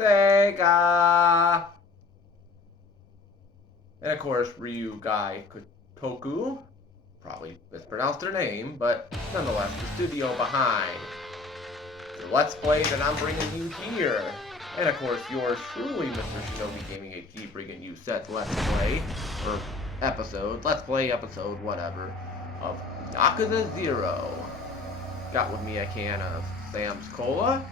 Sega. And of course, Ryu Gai Koku. Probably mispronounced their name, but nonetheless, the studio behind the Let's Play that I'm bringing you here. And of course, yours truly, Mr. Shinobi Gaming HD, bringing you set Let's Play, or episode, Let's Play episode, whatever, of Yakuza 0. Got with me a can of Sam's Cola.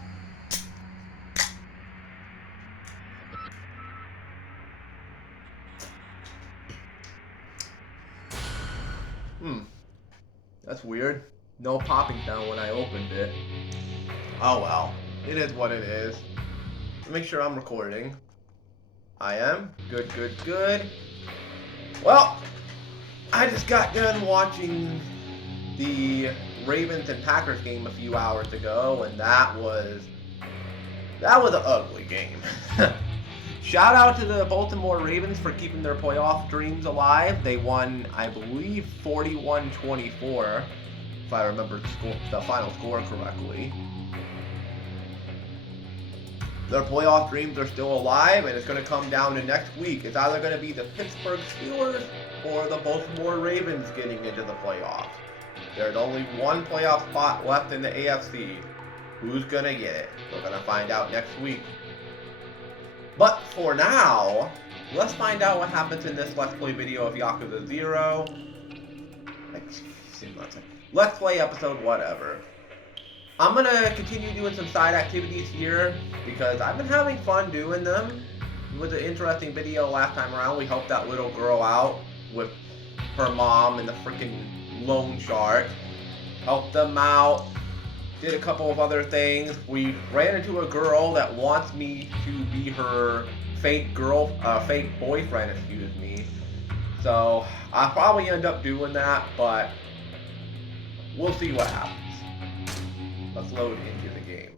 That's weird. No popping sound when I opened it. Oh well. It is what it is. Make sure I'm recording. I am. Good, good, good. Well, I just got done watching the Ravens and Packers game a few hours ago, and that was an ugly game. Shout out to the Baltimore Ravens for keeping their playoff dreams alive. They won, I believe, 41-24, if I remember the final score correctly. Their playoff dreams are still alive, and it's going to come down to next week. It's either going to be the Pittsburgh Steelers or the Baltimore Ravens getting into the playoffs. There's only one playoff spot left in the AFC. Who's going to get it? We're going to find out next week. But for now, let's find out what happens in this Let's Play video of Yakuza 0. Let's Play episode whatever. I'm going to continue doing some side activities here because I've been having fun doing them. It was an interesting video last time around. We helped that little girl out with her mom and the freaking loan shark. Helped them out. Did a couple of other things. We ran into a girl that wants me to be her fake boyfriend, excuse me. So I'll probably end up doing that, but we'll see what happens. Let's load into the game.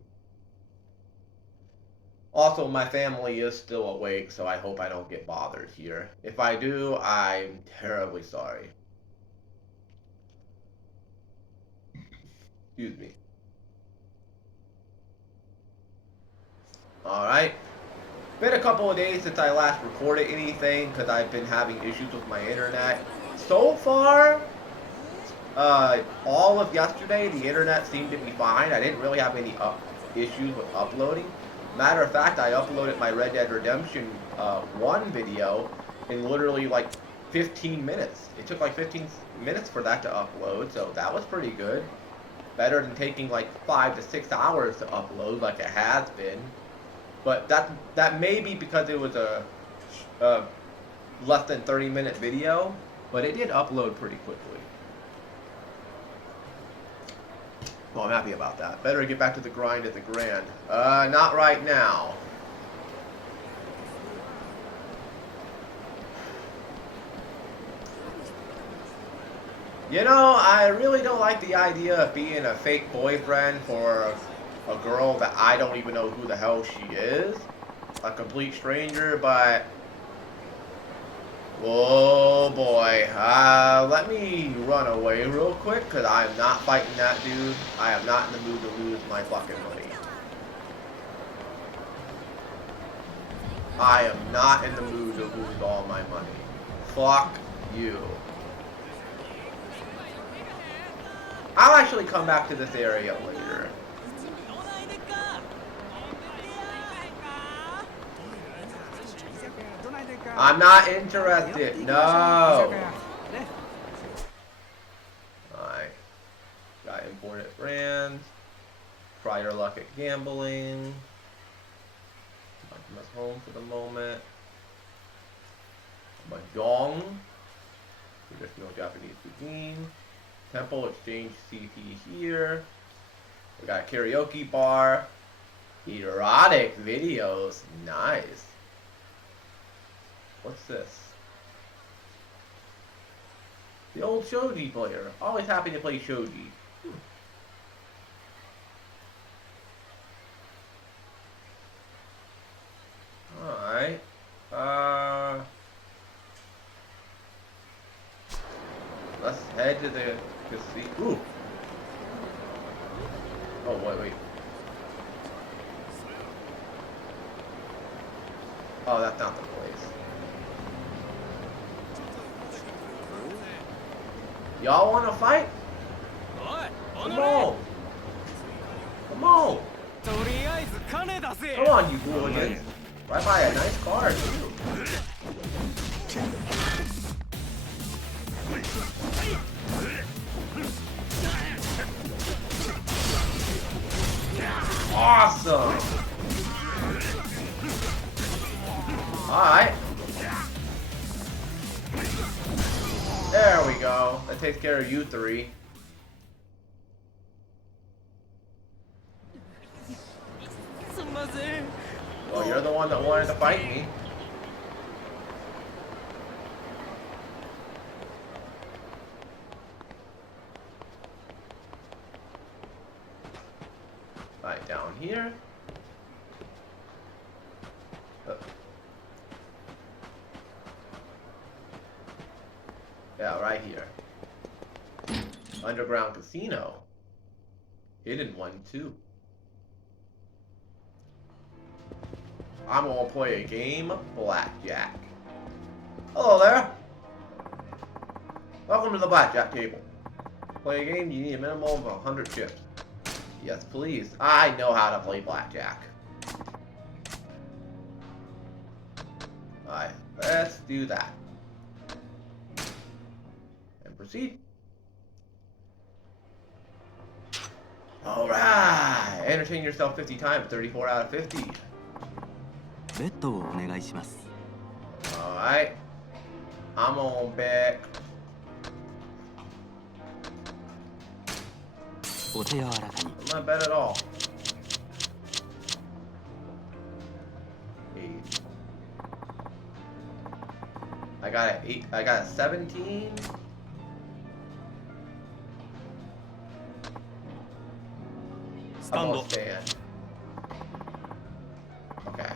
Also, my family is still awake, so I hope I don't get bothered here. If I do, I'm terribly sorry. Excuse me. Alright. Been a couple of days since I last recorded anything because I've been having issues with my internet. So far, all of yesterday, the internet seemed to be fine. I didn't really have any issues with uploading. Matter of fact, I uploaded my Red Dead Redemption 1 video in literally like 15 minutes. It took like 15 minutes for that to upload, so that was pretty good. Better than taking like 5 to 6 hours to upload like it has been. But that may be because it was a less than 30-minute video, but it did upload pretty quickly. Well, I'm happy about that. Better get back to the grind at the Grand. Not right now. You know, I really don't like the idea of being a fake boyfriend for a girl that I don't even know who the hell she is. A complete stranger, but... oh boy. Let me run away real quick, because I am not fighting that dude. I am not in the mood to lose my fucking money. I am not in the mood to lose all my money. Fuck you. I'll actually come back to this area later. I'm not interested. No. Alright. Got imported brands. Try your luck at gambling. Must home for the moment. Mahjong. Traditional Japanese cuisine. Temple Exchange CT here. We got a karaoke bar. Erotic videos. Nice. What's this? The old shogi player. Always happy to play shogi. Alright. Let's head to the casino. Ooh. Oh, wait. Oh, that's not the place. Y'all want to fight? Come on. Come on. Come on, you hooligans. Right by a nice car, too. Awesome. Alright. There we go. That takes care of you three. Well, you're the one that wanted to fight me. Right down here. Yeah, right here. Underground casino. Hidden one, too. I'm gonna play a game of blackjack. Hello there. Welcome to the blackjack table. Play a game, you need a minimum of 100 chips. Yes, please. I know how to play blackjack. Alright, let's do that. And proceed. Alright. Entertain yourself 50 times, 34 out of 50. Alright. I'm on bet. I'm not bet at all. 8. I got an 8. I got a 17. I'm gonna stand. Okay.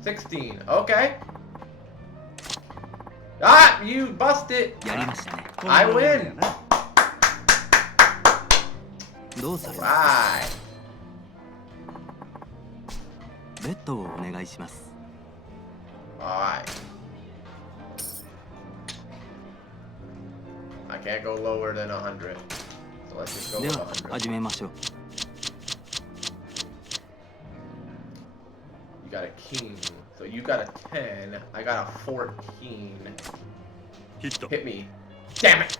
16. Okay. Ah, you busted. I win. Right. Alright. I can't go lower than 100. So let's just go with 100. You got a king. So you got a 10. I got a 14. Hit me. Damn it!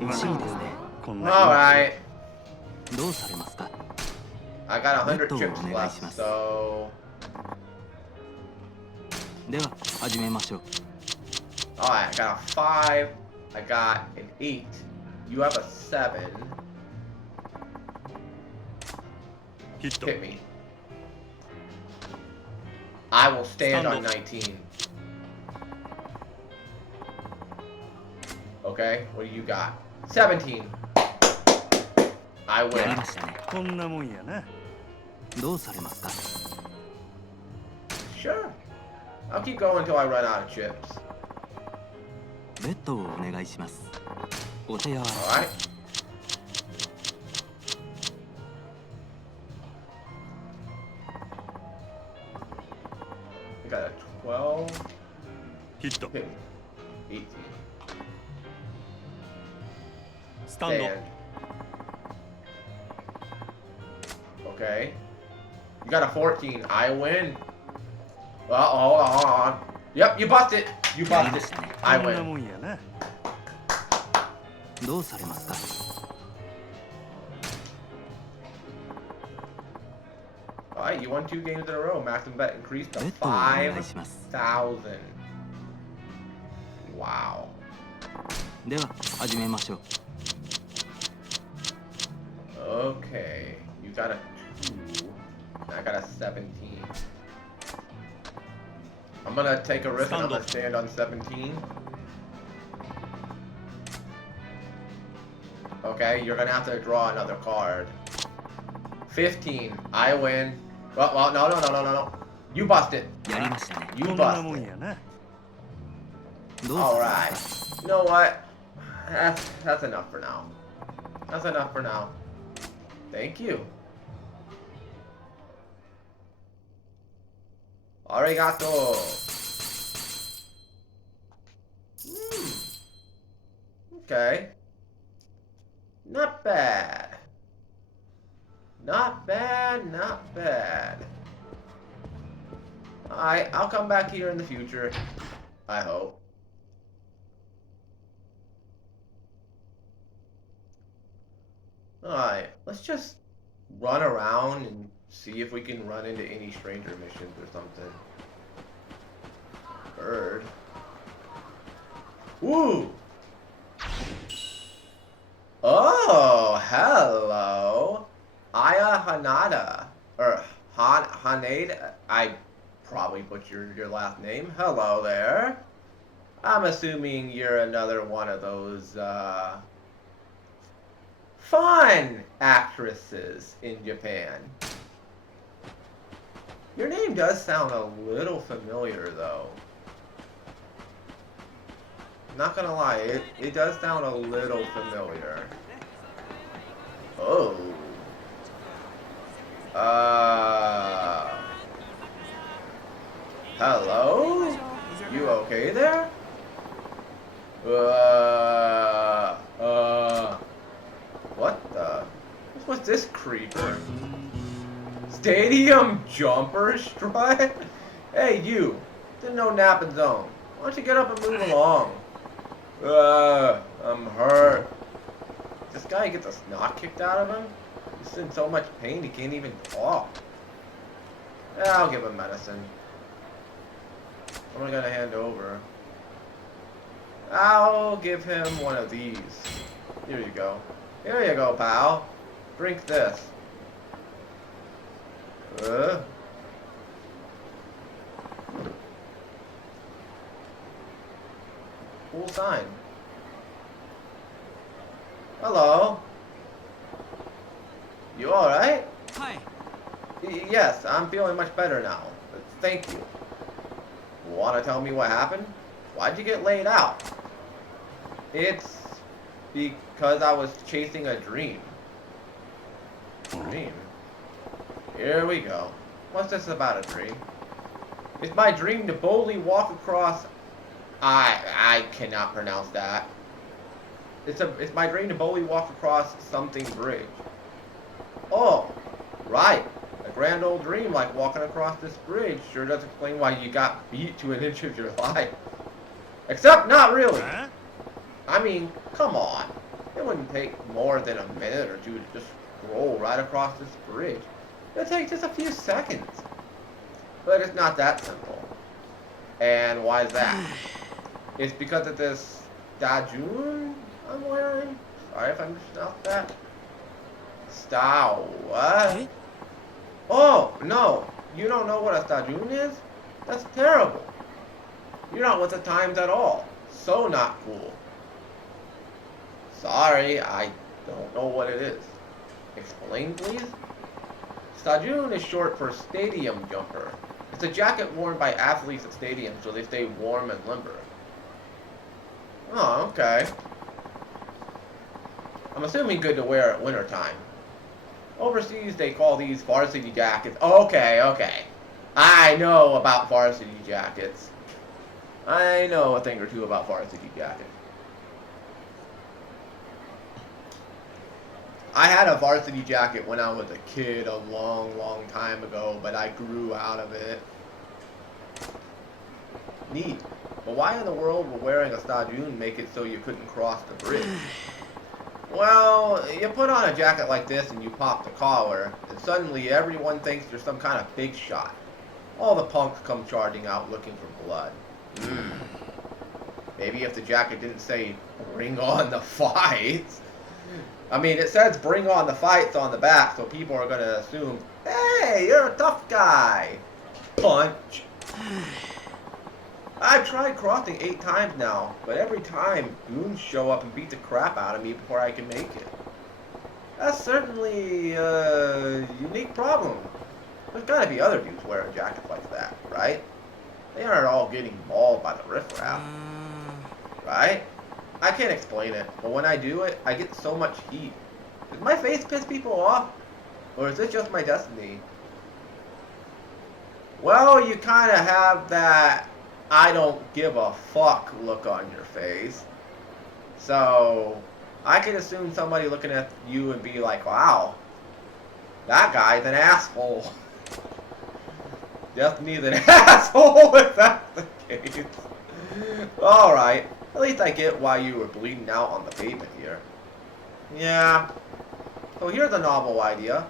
Alright. I got 100 chips left, so... Alright, I got a 5. I got an 8. You have a 7. Hit me. I will stand on 19. Okay, what do you got? 17. I win. Sure. I'll keep going until I run out of chips. Alright. I got a 12. Hit me. 18. Stand. Okay. You got a 14. I win. Well, hold on. Yep, you busted. You busted. I win. Alright, you won 2 games in a row. Maximum bet increased to 5,000. Wow. Okay. You got a 2. I got a 17. I'm gonna take a risk and I'm gonna stand on 17. Okay, you're gonna have to draw another card. 15. I win. Well, no. You busted. You busted. Alright. You know what? That's enough for now. That's enough for now. Thank you. Arigato. Hmm. Okay. Not bad. Not bad, not bad. Alright, I'll come back here in the future. I hope. Alright, let's just run around and see if we can run into any stranger missions or something. Bird. Woo! Oh, hello. Aya Hanada. Or Hanada. I probably butchered your last name. Hello there. I'm assuming you're another one of those, fun actresses in Japan. Your name does sound a little familiar, though. Not gonna lie, it does sound a little familiar. Oh. Hello? You okay there? What the? What's this creeper? Stadium jumper strut? Hey, you. There's no napping zone. Why don't you get up and move along? I'm hurt. This guy gets a snot kicked out of him? He's in so much pain he can't even talk. Yeah, I'll give him medicine. What am I gonna hand over? I'll give him one of these. Here you go. Here you go, pal. Drink this. Cool sign. Hello. You alright? Hi. Yes, I'm feeling much better now. Thank you. Wanna tell me what happened? Why'd you get laid out? It's because I was chasing a dream. Dream? Here we go. What's this about a dream? It's my dream to boldly walk across... I cannot pronounce that. It's my dream to boldly walk across something bridge. Oh, right. A grand old dream like walking across this bridge sure does explain why you got beat to an inch of your life. Except not really. Huh? I mean, come on. It wouldn't take more than a minute or two to just roll right across this bridge. It'd take just a few seconds. But it's not that simple. And why is that? It's because of this Dajun I'm wearing. Sorry if I mispronounced that. What? Oh, no. You don't know what a Dajun is? That's terrible. You're not with the times at all. So not cool. Sorry, I don't know what it is. Explain, please? Stajun is short for stadium jumper. It's a jacket worn by athletes at stadiums so they stay warm and limber. Oh, okay. I'm assuming good to wear at wintertime. Overseas, they call these varsity jackets. Okay. I know about varsity jackets. I know a thing or two about varsity jackets. I had a varsity jacket when I was a kid a long time ago, but I grew out of it. Neat. But why in the world would wearing a Stajun make it so you couldn't cross the bridge? Well, you put on a jacket like this and you pop the collar, and suddenly everyone thinks you're some kind of big shot. All the punks come charging out looking for blood. Maybe if the jacket didn't say, "Bring on the fights." I mean, it says "Bring on the fights" on the back, so people are gonna assume, "Hey, you're a tough guy." Punch. I've tried crossing 8 times now, but every time, goons show up and beat the crap out of me before I can make it. That's certainly a unique problem. There's gotta be other dudes wearing jackets like that, right? They aren't all getting mauled by the riffraff, right? I can't explain it, but when I do it, I get so much heat. Does my face piss people off? Or is this just my destiny? Well, you kind of have that I don't give a fuck look on your face. So, I could assume somebody looking at you and be like, wow, that guy's an asshole. Just needs an asshole if that's the case. Alright, at least I get why you were bleeding out on the pavement here. Yeah, so here's a novel idea.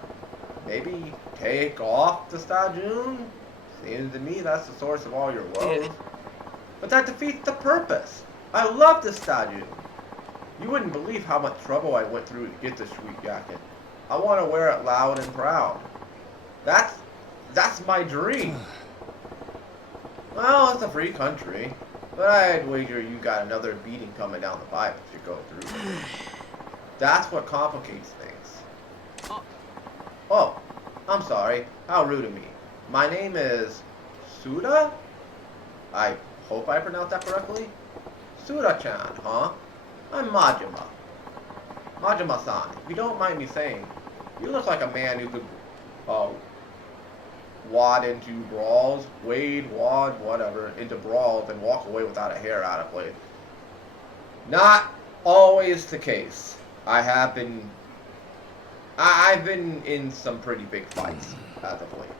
Maybe take off the Stajoon? Seems to me that's the source of all your woes. But that defeats the purpose. I love this Stajoon. You wouldn't believe how much trouble I went through to get this sweet jacket. I want to wear it loud and proud. That's my dream. Well, it's a free country. But I'd wager you got another beating coming down the pipe if you go through. That's what complicates things. Oh, I'm sorry. How rude of me. My name is Suda? I hope I pronounced that correctly. Suda-chan, huh? I'm Majima. Majima-san, if you don't mind me saying, you look like a man who could, wade, whatever, into brawls and walk away without a hair out of place. Not always the case. I've been in some pretty big fights as of late.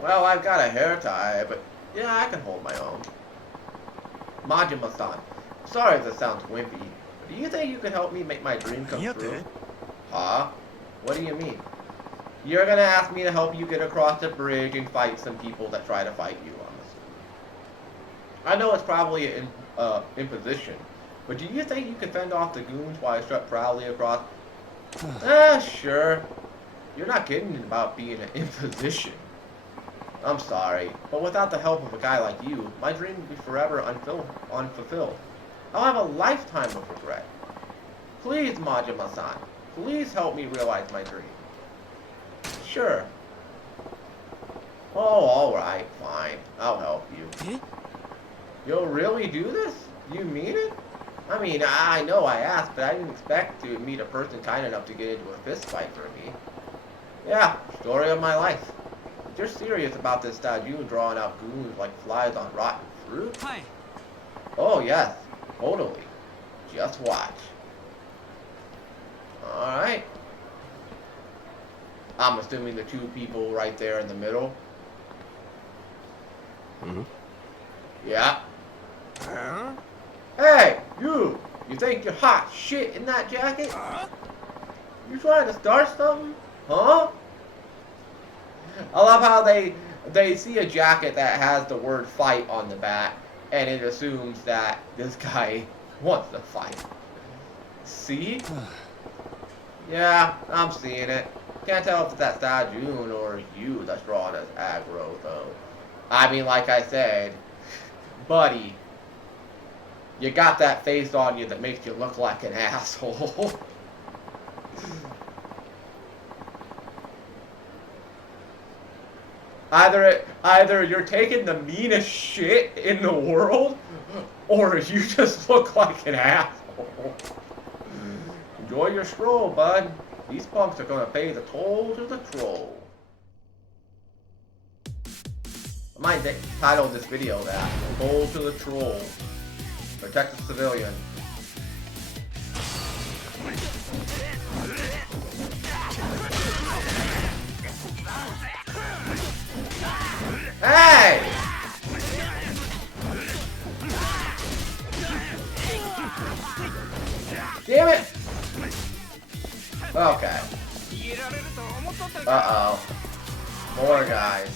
Well, I've got a hair tie, but yeah, I can hold my own. Majima-san, sorry if this sounds wimpy, but do you think you could help me make my dream come true? Huh? What do you mean? You're gonna ask me to help you get across the bridge and fight some people that try to fight you, I know it's probably an imposition, but do you think you could fend off the goons while I strut proudly across? Sure. You're not kidding about being an imposition. I'm sorry, but without the help of a guy like you, my dream would be forever unfulfilled. I'll have a lifetime of regret. Please, Majima-san, please help me realize my dream. Sure. Oh, alright, fine. I'll help you. You'll really do this? You mean it? I mean, I know I asked, but I didn't expect to meet a person kind enough to get into a fist fight for me. Yeah, story of my life. If you're serious about this Stajoon drawing out goons like flies on rotten fruit? Hi. Oh, yes. Totally. Just watch. Alright. I'm assuming the two people right there in the middle. Mm-hmm. Yeah. Huh? Hey, you! You think you're hot shit in that jacket? You trying to start something? Huh? I love how they see a jacket that has the word fight on the back, and it assumes that this guy wants to fight. See? Yeah, I'm seeing it. Can't tell if it's that Stajoon or you that's drawing as aggro, though. I mean, like I said, buddy, you got that face on you that makes you look like an asshole. Either you're taking the meanest shit in the world, or you just look like an asshole. Enjoy your stroll, bud. These punks are gonna pay the toll to the troll. I might title this video that, Toll to the Troll. Protect the civilian. Hey! Damn it! Okay. Uh-oh. More guys.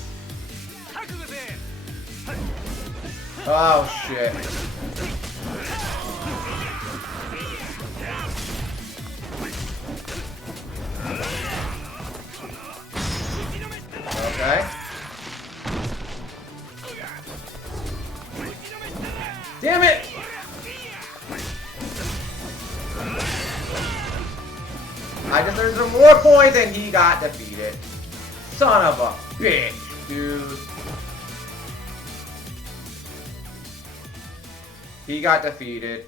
Oh, shit. Okay. Damn it! I just earned some more points and he got defeated. Son of a bitch, dude. He got defeated.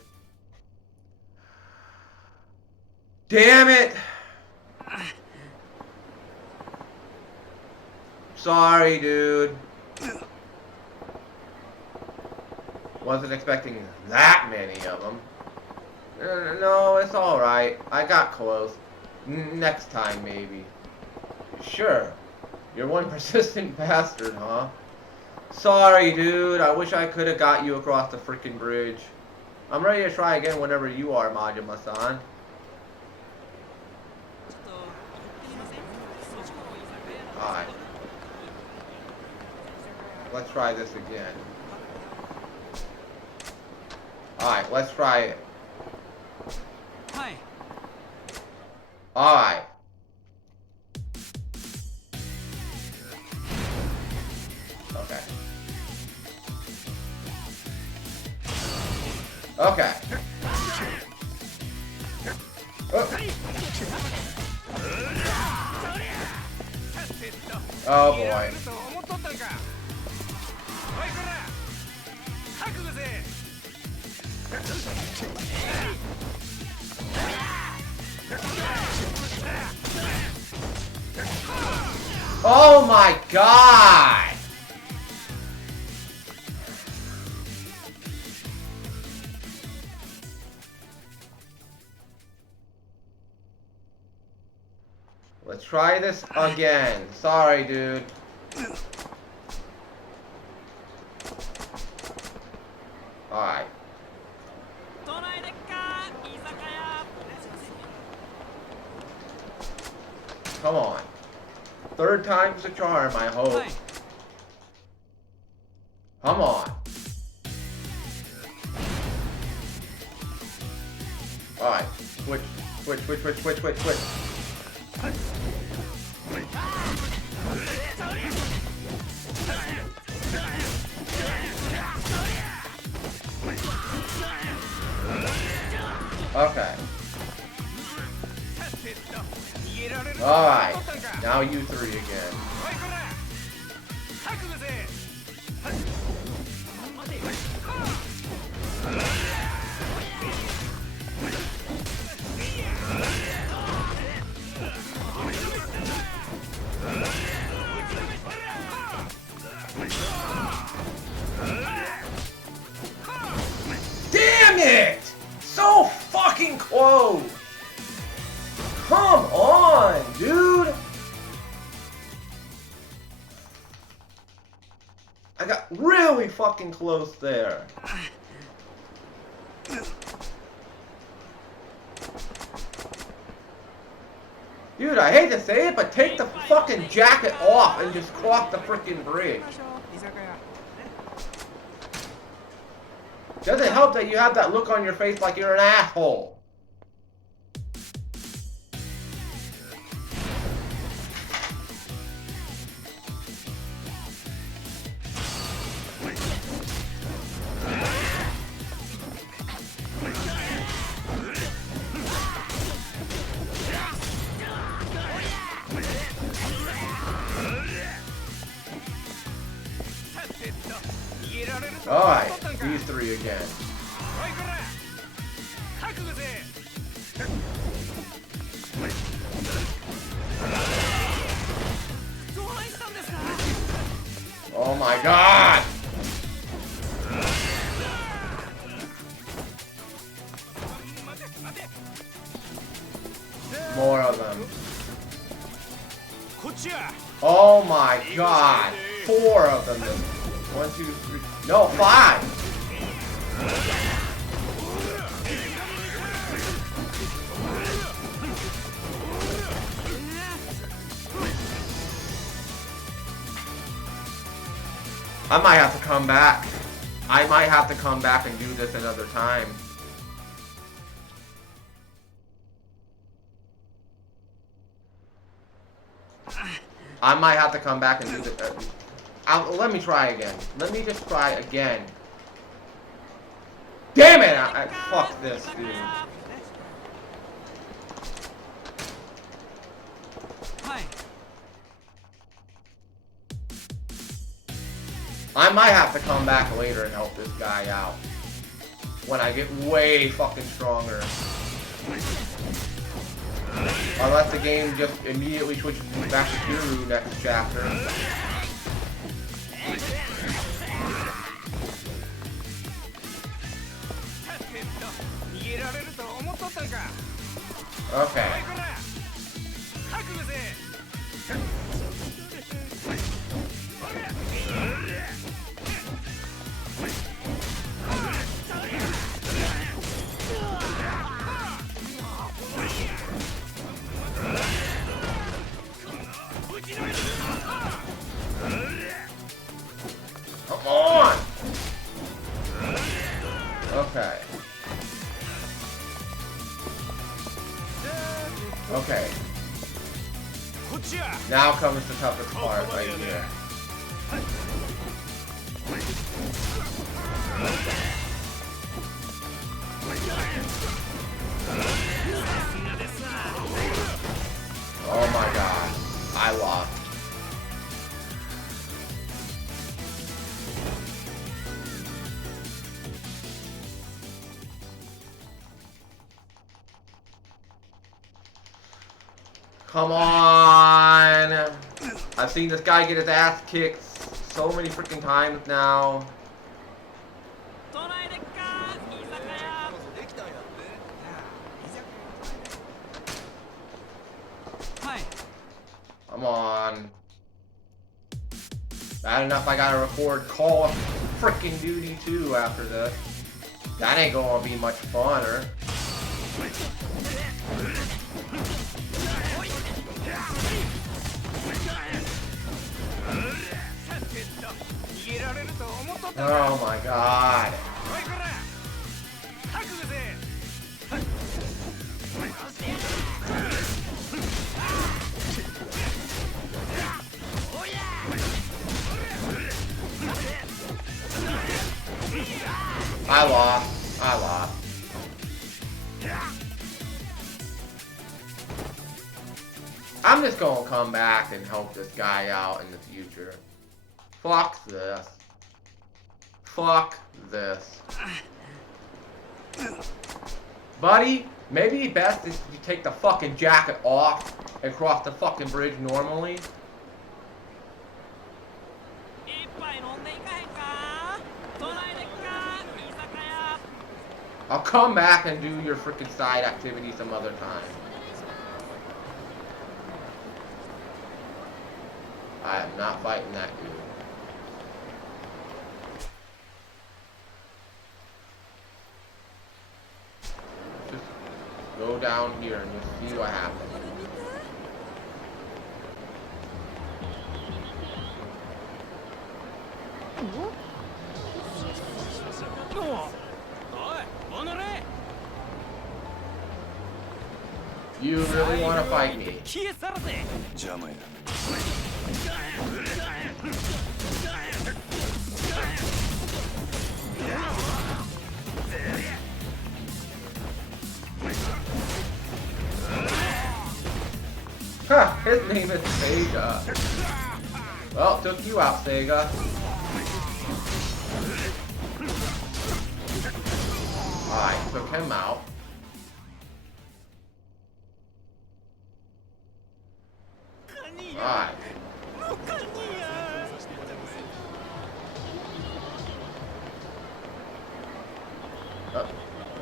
Damn it! Sorry, dude. Wasn't expecting that many of them. No, it's alright. I got close. Next time, maybe. Sure. You're one persistent bastard, huh? Sorry, dude. I wish I could have got you across the freaking bridge. I'm ready to try again whenever you are, Majima-san. Alright. Let's try this again. Alright, let's try it. Alright. Okay. Okay. Oh boy. Oh my god! Let's try this again. Sorry, dude. Alright. Come on. Third time's a charm, I hope. Come on. Alright. Switch. Okay. Alright. Now you three again. Damn it! So fucking close! Come on, dude! I got really fucking close there. Dude, I hate to say it, but take the fucking jacket off and just cross the freaking bridge. Doesn't help that you have that look on your face like you're an asshole. Alright, these three again. Oh my god! More of them. Oh my god! 4 of them. 1, 2, 3. No, 5! I might have to come back. I might have to come back and do this another time. I might have to come back and do this. Let me try again. Let me just try again. Damn it! Fuck this, dude. I might have to come back later and help this guy out. When I get way fucking stronger. Unless the game just immediately switches me back to Guru next chapter. Okay. Come on! Okay. Okay. Now comes the toughest part right here. Oh my god. I lost. Come on! I've seen this guy get his ass kicked so many freaking times now. Come on. Bad enough I gotta record Call of freaking Duty 2 after this. That ain't gonna be much funner. Oh my god. I lost. I lost. I'm just gonna come back and help this guy out in the future. Fuck this. Fuck this. Buddy, maybe best is you take the fucking jacket off and cross the fucking bridge normally. I'll come back and do your freaking side activity some other time. I am not fighting that dude. Just go down here and you'll see what happens. You really want to fight me? Huh, his name is Sega. Well, took you out, Sega. Alright, took him out. Alright. Oh,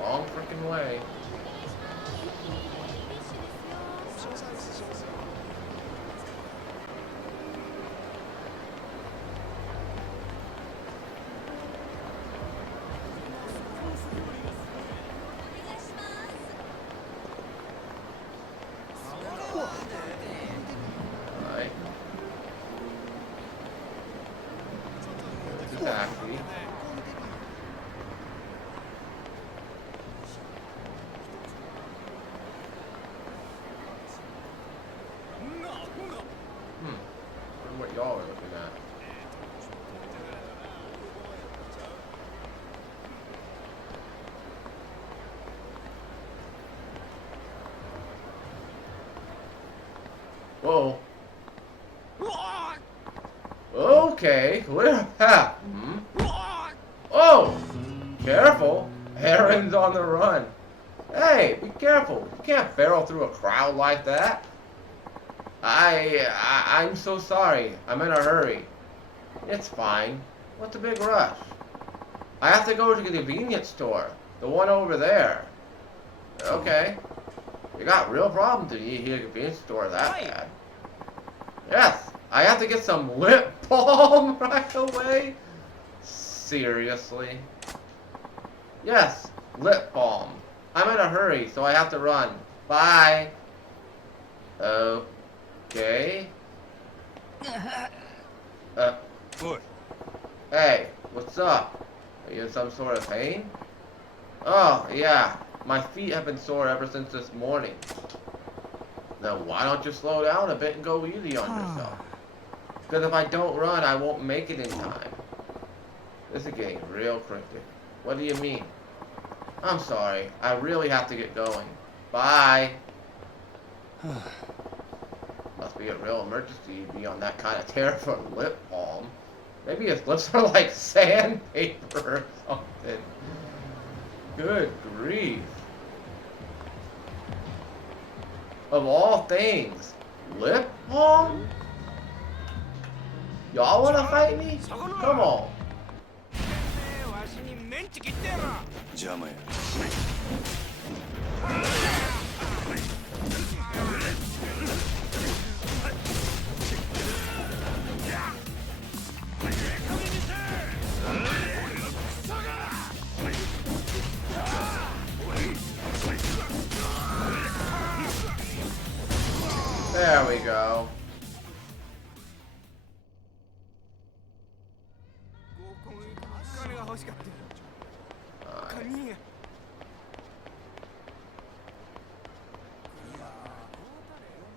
wrong freaking way. Exactly. I wonder what y'all are looking at. Whoa. Okay, what happened? Oh! Careful! Aaron's on the run. Hey, be careful. You can't barrel through a crowd like that. I'm so sorry. I'm in a hurry. It's fine. What's the big rush? I have to go to the convenience store. The one over there. Okay. You got real problems if you hear a convenience store that bad. Yes. I have to get some lip balm right away. Seriously? Yes. Lip balm. I'm in a hurry, so I have to run. Bye. Okay. Hey, what's up? Are you in some sort of pain? Oh, yeah. My feet have been sore ever since this morning. Then why don't you slow down a bit and go easy on yourself? Because if I don't run, I won't make it in time. This is getting real cryptic. What do you mean? I'm sorry. I really have to get going. Bye. Must be a real emergency to be on that kind of tear for lip balm. Maybe his lips are like sandpaper or something. Good grief. Of all things, lip balm? Y'all wanna fight me? Come on. There we go.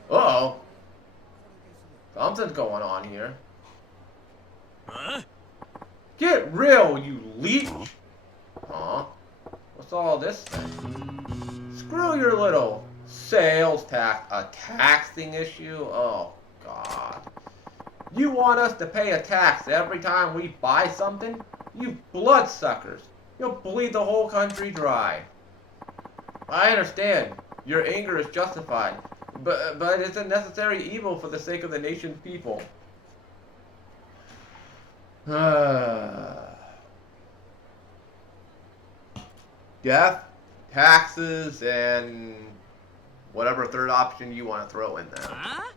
Uh-oh. Something's going on here. Huh? Get real, you leech! Huh? What's all this then? Screw your little sales tax. A taxing issue? Oh, God. You want us to pay a tax every time we buy something? You bloodsuckers. You'll bleed the whole country dry. I understand. Your anger is justified. But it's a necessary evil for the sake of the nation's people. Death, taxes, and whatever third option you want to throw in there. Huh?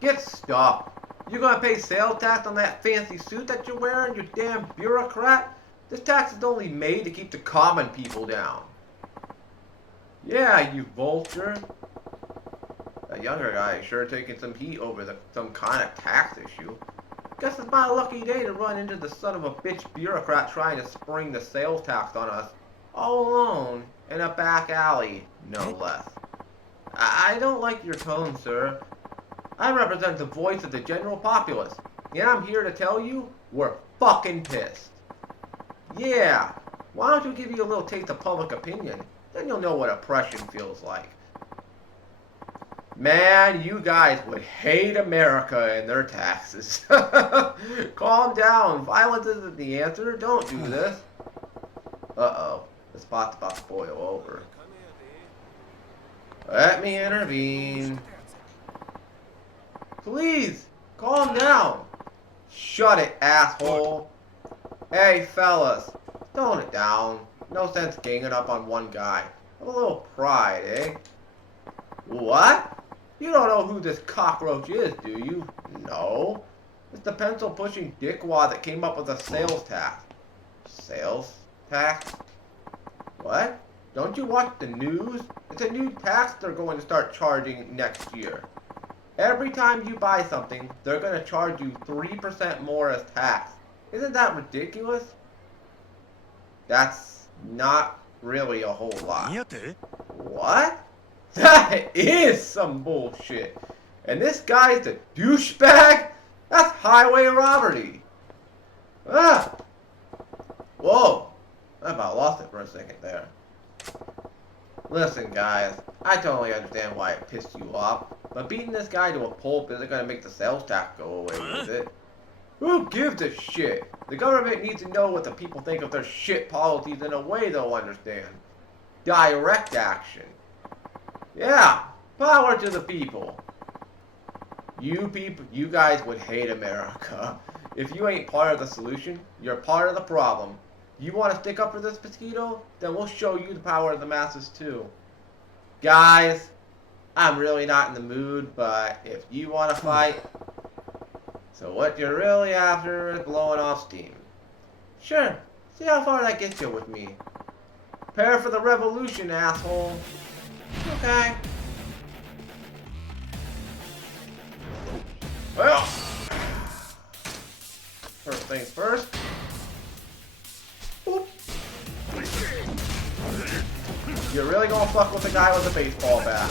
Get stuffed. You're gonna pay sales tax on that fancy suit that you're wearing, you damn bureaucrat? This tax is only made to keep the common people down. Yeah, you vulture. That younger guy is sure taking some heat over some kind of tax issue. Guess it's my lucky day to run into the son of a bitch bureaucrat trying to spring the sales tax on us. All alone, in a back alley, no less. I don't like your tone, sir. I represent the voice of the general populace, and I'm here to tell you, we're fucking pissed. Yeah, why don't you give you a little taste of public opinion? Then you'll know what oppression feels like. Man, you guys would hate America and their taxes. Calm down. Violence isn't the answer. Don't do this. Uh-oh. This pot's about to boil over. Let me intervene. Please, calm down. Shut it, asshole. Hey, fellas. Tone it down. No sense ganging up on one guy. Have a little pride, eh? What? You don't know who this cockroach is, do you? No. It's the pencil-pushing dickwad that came up with a sales tax. Sales tax? What? Don't you watch the news? It's a new tax they're going to start charging next year. Every time you buy something, they're going to charge you 3% more as tax. Isn't that ridiculous? That's not really a whole lot. What? That is some bullshit. And this guy's a douchebag? That's highway robbery. Ah! Whoa! I about lost it for a second there. Listen, guys, I totally understand why it pissed you off, but beating this guy to a pulp isn't gonna make the sales tax go away, is it? Who gives a shit? The government needs to know what the people think of their shit policies in a way they'll understand. Direct action. Yeah, power to the people. You guys would hate America. If you ain't part of the solution, you're part of the problem. You want to stick up for this mosquito? Then we'll show you the power of the masses too. Guys, I'm really not in the mood, but if you want to fight, so what you're really after is blowing off steam. Sure, see how far that gets you with me. Prepare for the revolution, asshole. Okay. Well, first things first. Boop. You're really gonna fuck with the guy with the baseball bat.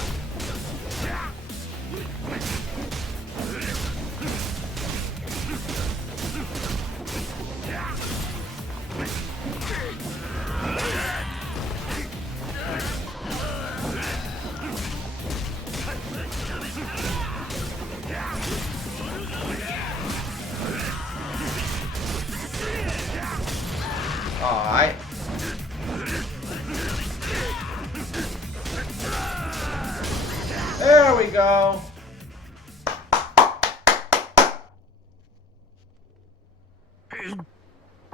Alright. There we go.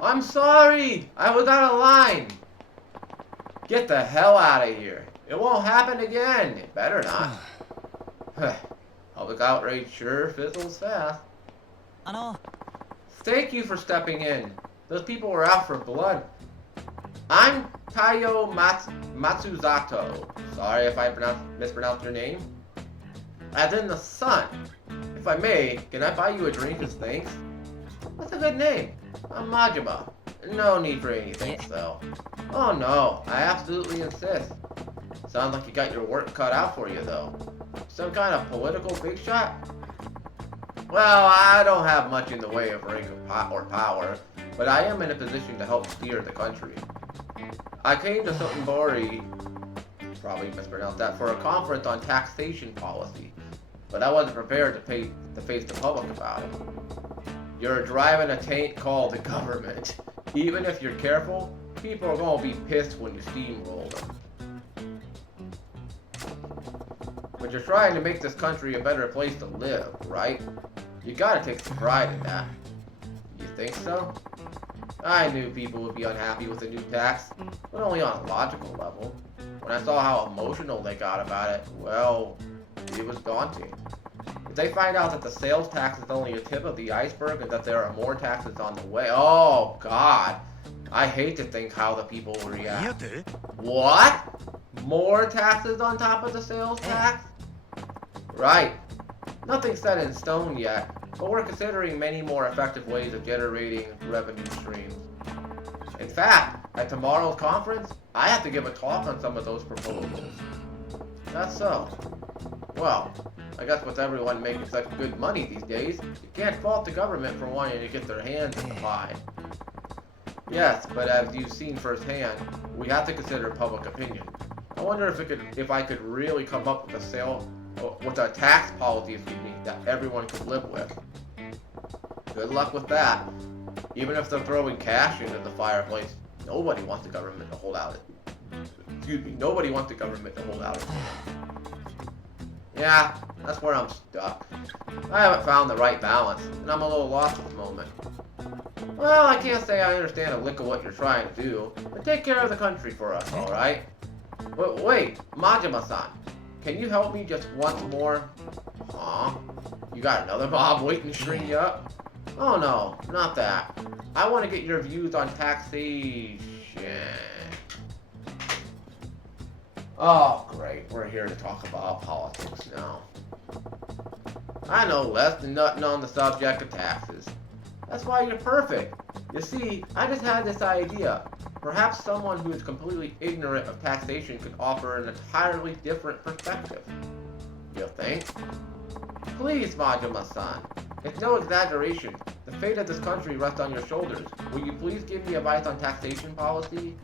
I'm sorry. I was out of line. Get the hell out of here. It won't happen again. It better not. Public outrage sure fizzles fast. Thank you for stepping in. Those people were out for blood. I'm Taiyo Matsuzato. Sorry if I mispronounced your name. As in the sun. If I may, can I buy you a drink as thanks? That's a good name. I'm Majima. No need for anything, so. Oh no, I absolutely insist. Sounds like you got your work cut out for you, though. Some kind of political big shot? Well, I don't have much in the way of rank or power, but I am in a position to help steer the country. I came to Sotenbori, probably mispronounced that, for a conference on taxation policy, but I wasn't prepared to face the public about it. You're driving a tank called the government. Even if you're careful, people are gonna be pissed when you steamroll them. But you're trying to make this country a better place to live, right? You gotta take some pride in that. You think so? I knew people would be unhappy with the new tax, but only on a logical level. When I saw how emotional they got about it, well, it was daunting. If they find out that the sales tax is only a tip of the iceberg and that there are more taxes on the way, oh god, I hate to think how the people will react. What? More taxes on top of the sales tax? Right. Nothing's set in stone yet, but we're considering many more effective ways of generating revenue streams. In fact, at tomorrow's conference, I have to give a talk on some of those proposals. That's so. Well, I guess with everyone making such good money these days, you can't fault the government for wanting to get their hands in the pie. Yes, but as you've seen firsthand, we have to consider public opinion. I wonder if I could really come up with a tax policy, that everyone could live with. Good luck with that. Even if they're throwing cash into the fireplace, nobody wants the government to hold out. Nobody wants the government to hold out. Yeah, that's where I'm stuck. I haven't found the right balance, and I'm a little lost at the moment. Well, I can't say I understand a lick of what you're trying to do, but take care of the country for us, alright? Wait, Majima-san, can you help me just once more? Aw, you got another mob waiting to string you up? Oh no, not that. I want to get your views on taxation. Oh great, we're here to talk about politics now. I know less than nothing on the subject of taxes. That's why you're perfect. You see, I just had this idea. Perhaps someone who is completely ignorant of taxation could offer an entirely different perspective. You think? Please, Majima-san. It's no exaggeration. The fate of this country rests on your shoulders. Will you please give me advice on taxation policy?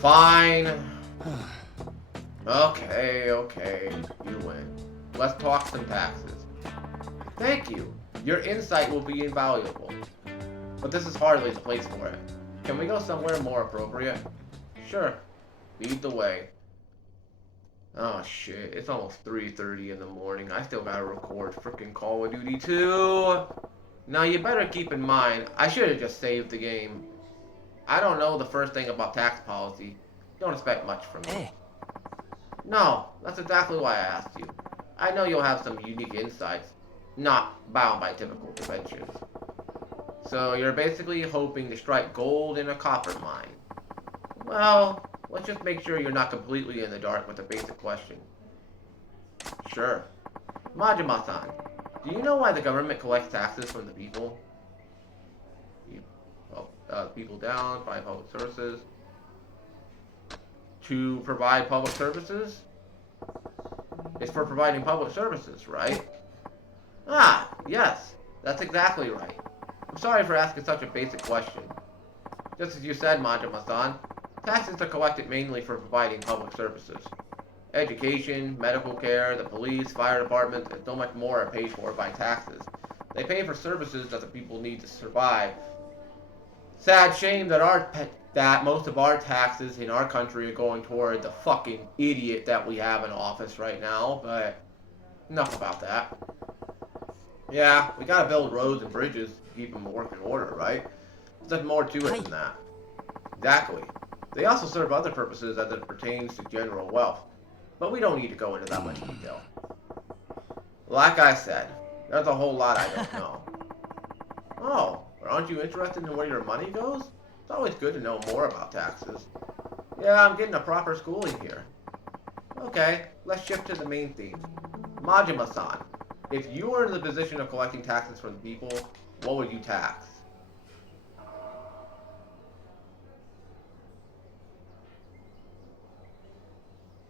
Fine. Okay, you win. Let's talk some taxes. Thank you. Your insight will be invaluable. But this is hardly the place for it. Can we go somewhere more appropriate? Sure. Lead the way. Oh shit, it's almost 3:30 in the morning. I still gotta record frickin' Call of Duty 2. Now you better keep in mind, I should have just saved the game. I don't know the first thing about tax policy. Don't expect much from me. Hey. No, that's exactly why I asked you. I know you'll have some unique insights, not bound by typical conventions. So you're basically hoping to strike gold in a copper mine. Well, let's just make sure you're not completely in the dark with a basic question. Sure. Majima-san, do you know why the government collects taxes from the people? Well, people down, provide public services. To provide public services? It's for providing public services, right? Ah, yes, that's exactly right. I'm sorry for asking such a basic question. Just as you said, Majima-san, taxes are collected mainly for providing public services. Education, medical care, the police, fire department, and so much more are paid for by taxes. They pay for services that the people need to survive. Sad shame that most of our taxes in our country are going toward the fucking idiot that we have in office right now, but enough about that. Yeah, we gotta build roads and bridges to keep them working order, right? There's more to it than that. Exactly. They also serve other purposes as it pertains to general wealth, but we don't need to go into that much detail. Like I said, there's a whole lot I don't know. Oh, but aren't you interested in where your money goes? It's always good to know more about taxes. Yeah, I'm getting a proper schooling here. Okay, let's shift to the main theme. Majima-san, if you were in the position of collecting taxes from the people, what would you tax?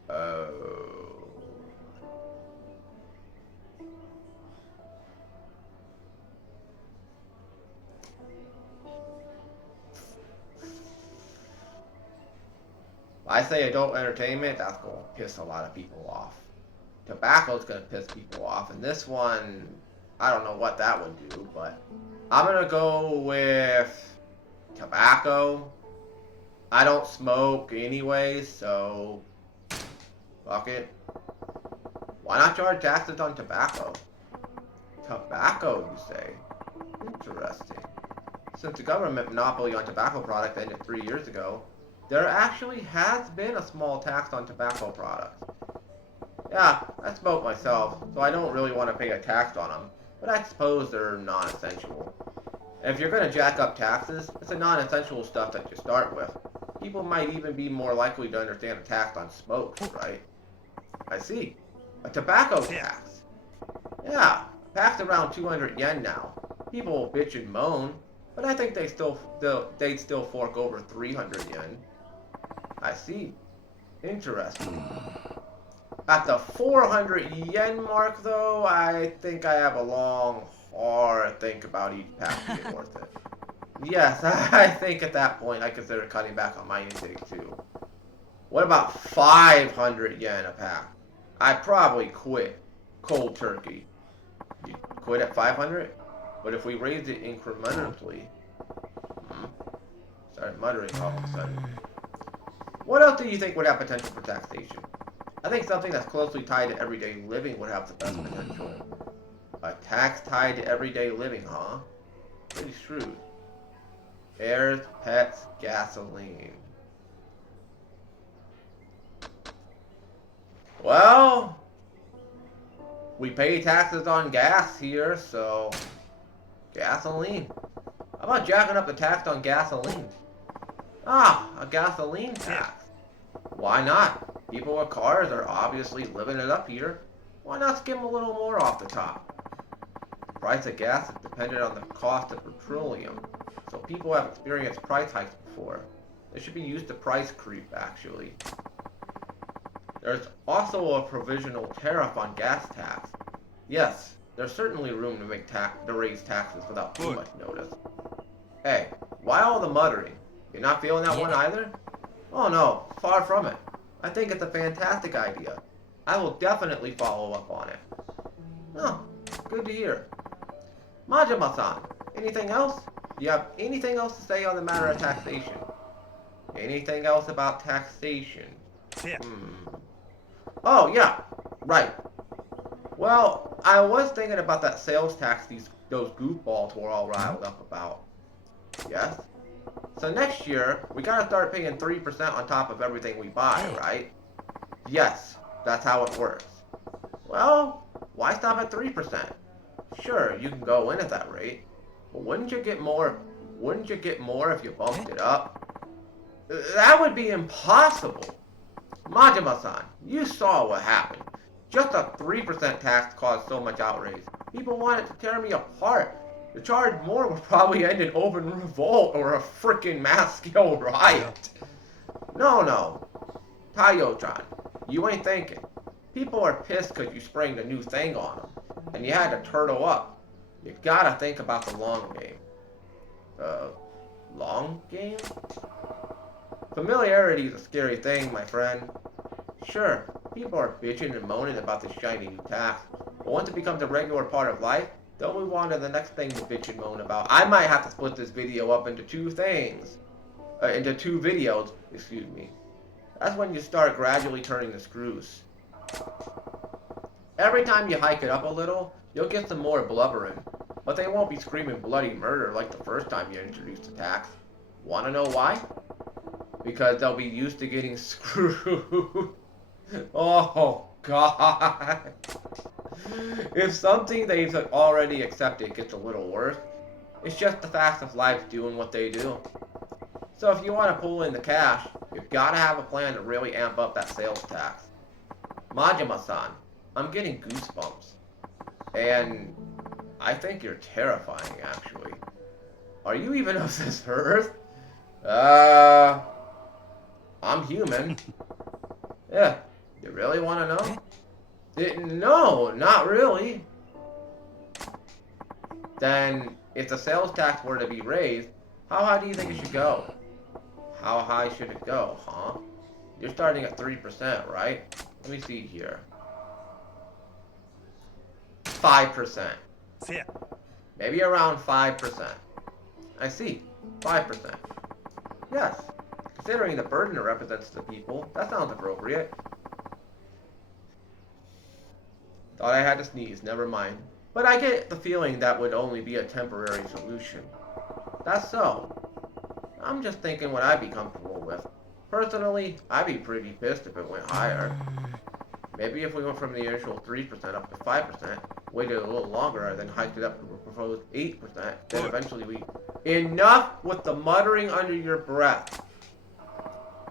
Oh. I say adult entertainment, that's going to piss a lot of people off. Tobacco's going to piss people off, and this one, I don't know what that would do, but I'm going to go with tobacco. I don't smoke anyway, so fuck it. Why not charge taxes on tobacco? Tobacco, you say? Interesting. Since the government monopoly on tobacco products ended 3 years ago, there actually has been a small tax on tobacco products. Yeah, I smoke myself, so I don't really want to pay a tax on them, but I suppose they're non-essential. And if you're going to jack up taxes, it's the non-essential stuff that you start with. People might even be more likely to understand a tax on smokes, right? I see. A tobacco tax. Yeah, a pack's around 200 yen now. People will bitch and moan, but I think they'd still fork over 300 yen. I see. Interesting. At the 400 yen mark, though, I think I have a long, hard think about each pack being worth it. Yes, I think at that point I consider cutting back on my intake too. What about 500 yen a pack? I'd probably quit cold turkey. You quit at 500? But if we raised it incrementally... Started muttering all of a sudden. What else do you think would have potential for taxation? I think something that's closely tied to everyday living would have the best potential. A tax tied to everyday living, huh? Pretty shrewd. Heirs, pets, gasoline. Well, we pay taxes on gas here, so gasoline. How about jacking up the tax on gasoline? Ah, a gasoline tax. Why not? People with cars are obviously living it up here. Why not skim a little more off the top? The price of gas is dependent on the cost of petroleum, so people have experienced price hikes before. They should be used to price creep, actually. There's also a provisional tariff on gas tax. Yes, there's certainly room to raise taxes without too much notice. Hey, why all the muttering? You're not feeling that one either? Oh no, far from it. I think it's a fantastic idea. I will definitely follow up on it. Oh, good to hear. Majima-san, anything else? Do you have anything else to say on the matter of taxation? Anything else about taxation? Oh, yeah. Right. Well, I was thinking about that sales tax those goofballs were all riled up about. Yes? So next year, we gotta start paying 3% on top of everything we buy, right? Yes, that's how it works. Well, why stop at 3%? Sure, you can go in at that rate, but wouldn't you get more? Wouldn't you get more if you bumped it up? That would be impossible. Majima-san, you saw what happened. Just a 3% tax caused so much outrage. People wanted to tear me apart. To charge more would probably end in open revolt or a freaking mass-scale riot. No. Tayo-chan, you ain't thinking. People are pissed because you sprang the new thing on them, and you had to turtle up. You gotta think about the long game. Long game? Familiarity is a scary thing, my friend. Sure, people are bitching and moaning about this shiny new tax, but once it becomes a regular part of life, they'll move on to the next thing to bitch and moan about. I might have to split this video up into two videos, excuse me. That's when you start gradually turning the screws. Every time you hike it up a little, you'll get some more blubbering, but they won't be screaming bloody murder like the first time you introduced the tax. Wanna know why? Because they'll be used to getting screwed. Oh, God. If something they've already accepted gets a little worse, it's just the facts of life doing what they do. So if you want to pull in the cash, you've got to have a plan to really amp up that sales tax. Majima-san, I'm getting goosebumps. And I think you're terrifying, actually. Are you even of this earth? I'm human. Yeah, you really want to know? No, not really. Then, if the sales tax were to be raised, how high do you think it should go? How high should it go, huh? You're starting at 3%, right? Let me see here. 5%. Maybe around 5%. I see. 5%. Yes. Considering the burden it represents to the people, that sounds appropriate. Thought I had to sneeze, never mind. But I get the feeling that would only be a temporary solution. That's so. I'm just thinking what I'd be comfortable with. Personally, I'd be pretty pissed if it went higher. Maybe if we went from the initial 3% up to 5%, waited a little longer, and then hiked it up to a proposed 8%, then eventually we... Enough with the muttering under your breath.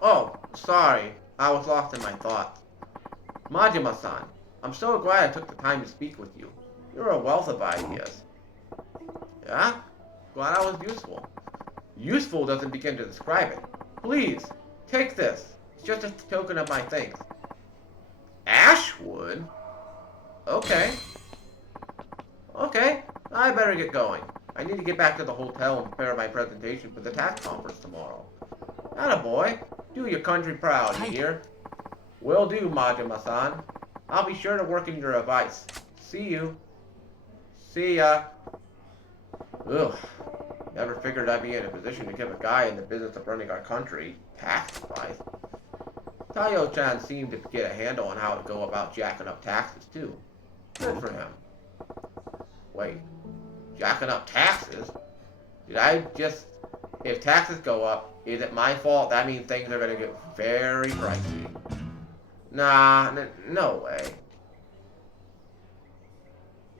Oh, sorry. I was lost in my thoughts. Majima-san, I'm so glad I took the time to speak with you. You're a wealth of ideas. Yeah? Glad I was useful. Useful doesn't begin to describe it. Please, take this. It's just a token of my thanks. Ashwood? Okay. Okay, I better get going. I need to get back to the hotel and prepare my presentation for the tax conference tomorrow. Attaboy. Do your country proud, you hear? Will do, Majima-san. I'll be sure to work in your advice. See you. See ya. Ugh. Never figured I'd be in a position to give a guy in the business of running our country tax advice. Tayo-chan seemed to get a handle on how to go about jacking up taxes, too. Good for him. Wait. Jacking up taxes? Did I just... If taxes go up, is it my fault? That means things are gonna get very pricey. Nah, no way.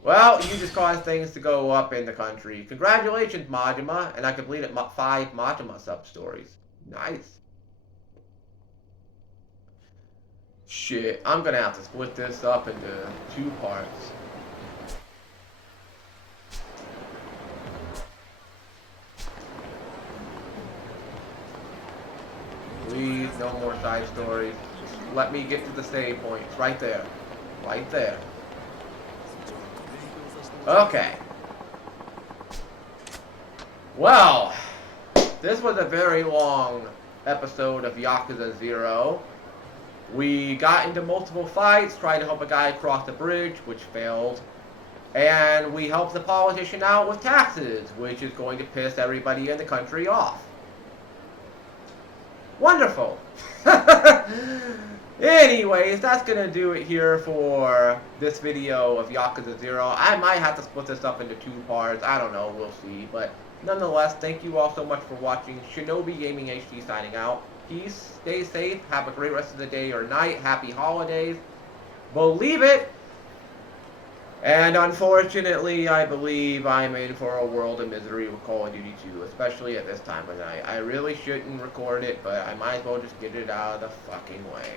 Well, you just caused things to go up in the country. Congratulations, Majima, and I completed 5 Majima sub-stories. Nice. Shit, I'm gonna have to split this up into 2 parts. Please, no more side stories. Just let me get to the save point. It's right there. Right there. Okay. Well, this was a very long episode of Yakuza 0. We got into multiple fights, trying to help a guy cross the bridge, which failed. And we helped the politician out with taxes, which is going to piss everybody in the country off. Wonderful! Anyways, that's gonna do it here for this video of Yakuza 0. I might have to split this up into 2 parts. I don't know. We'll see. But nonetheless, thank you all so much for watching. Shinobi Gaming HD signing out. Peace. Stay safe. Have a great rest of the day or night. Happy holidays. Believe it. And unfortunately, I believe I'm in for a world of misery with Call of Duty 2, especially at this time of night. I really shouldn't record it, but I might as well just get it out of the fucking way.